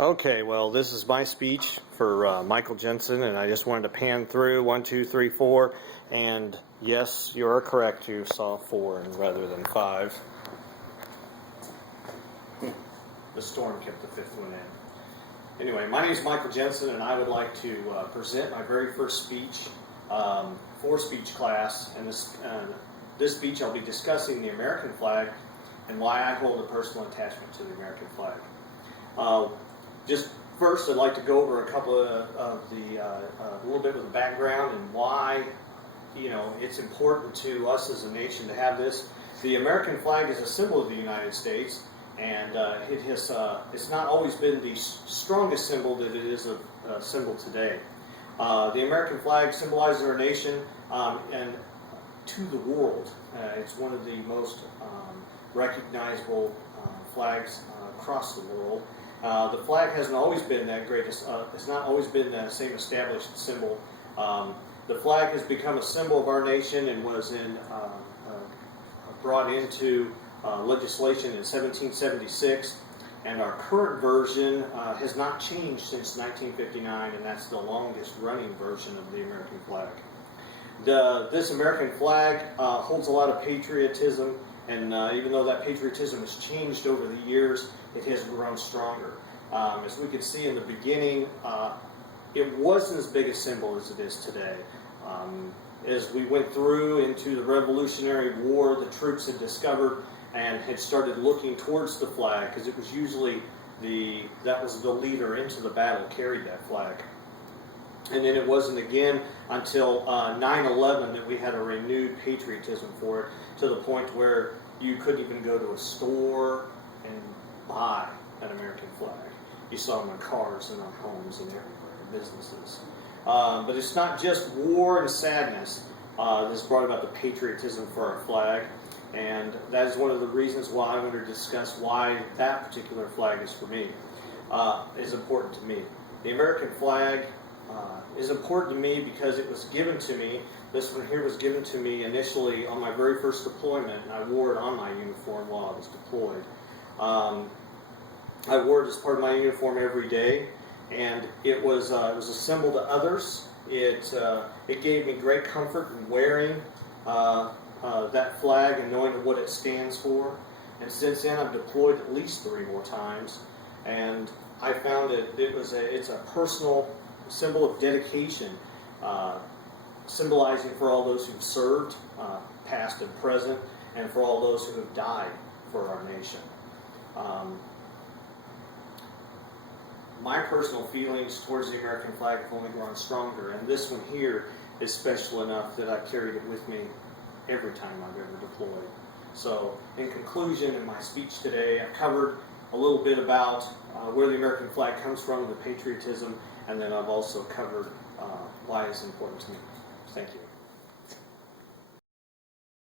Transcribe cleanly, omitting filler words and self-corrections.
Okay, well, this is my speech for Michael Jensen, and I just wanted to pan through 1, 2, 3, 4, and yes, you are correct. You saw 4 rather than 5. The storm kept the 5th one in. Anyway, my name is Michael Jensen, and I would like to present my very first speech for speech class. And this speech, I'll be discussing the American flag and why I hold a personal attachment to the American flag. Just first, I'd like to go over a couple of the a little bit of the background and why it's important to us as a nation to have this. The American flag is a symbol of the United States, and it's not always been the strongest symbol that it is a symbol today. The American flag symbolizes our nation and to the world. It's one of the most recognizable flags across the world. The flag hasn't always been that great. It's not always been the same established symbol. The flag has become a symbol of our nation and was brought into legislation in 1776. And our current version has not changed since 1959, and that's the longest running version of the American flag. This American flag holds a lot of patriotism, and even though that patriotism has changed over the years, it has grown stronger. As we can see in the beginning, it wasn't as big a symbol as it is today. As we went through into the Revolutionary War, the troops had discovered and had started looking towards the flag, because it was usually that was the leader into the battle carried that flag. And then it wasn't again until 9/11 that we had a renewed patriotism for it, to the point where you couldn't even go to a store and buy an American flag. You saw them in cars and on homes and everywhere, in businesses. But it's not just war and sadness that's brought about the patriotism for our flag, and that is one of the reasons why I'm going to discuss why that particular flag is for me, is important to me. The American flag is important to me because it was given to me. This one here was given to me initially on my very first deployment, and I wore it on my uniform while I was deployed. I wore it as part of my uniform every day, and it was a symbol to others. It gave me great comfort in wearing that flag and knowing what it stands for. And since then, I've deployed at least 3 more times, and I found it's a personal symbol of dedication, symbolizing for all those who've served, past and present, and for all those who have died for our nation. My personal feelings towards the American flag have only grown stronger, and this one here is special enough that I carried it with me every time I've ever deployed. So, in conclusion, in my speech today, I covered a little bit about where the American flag comes from, the patriotism, and then I've also covered why it's important to me. Thank you.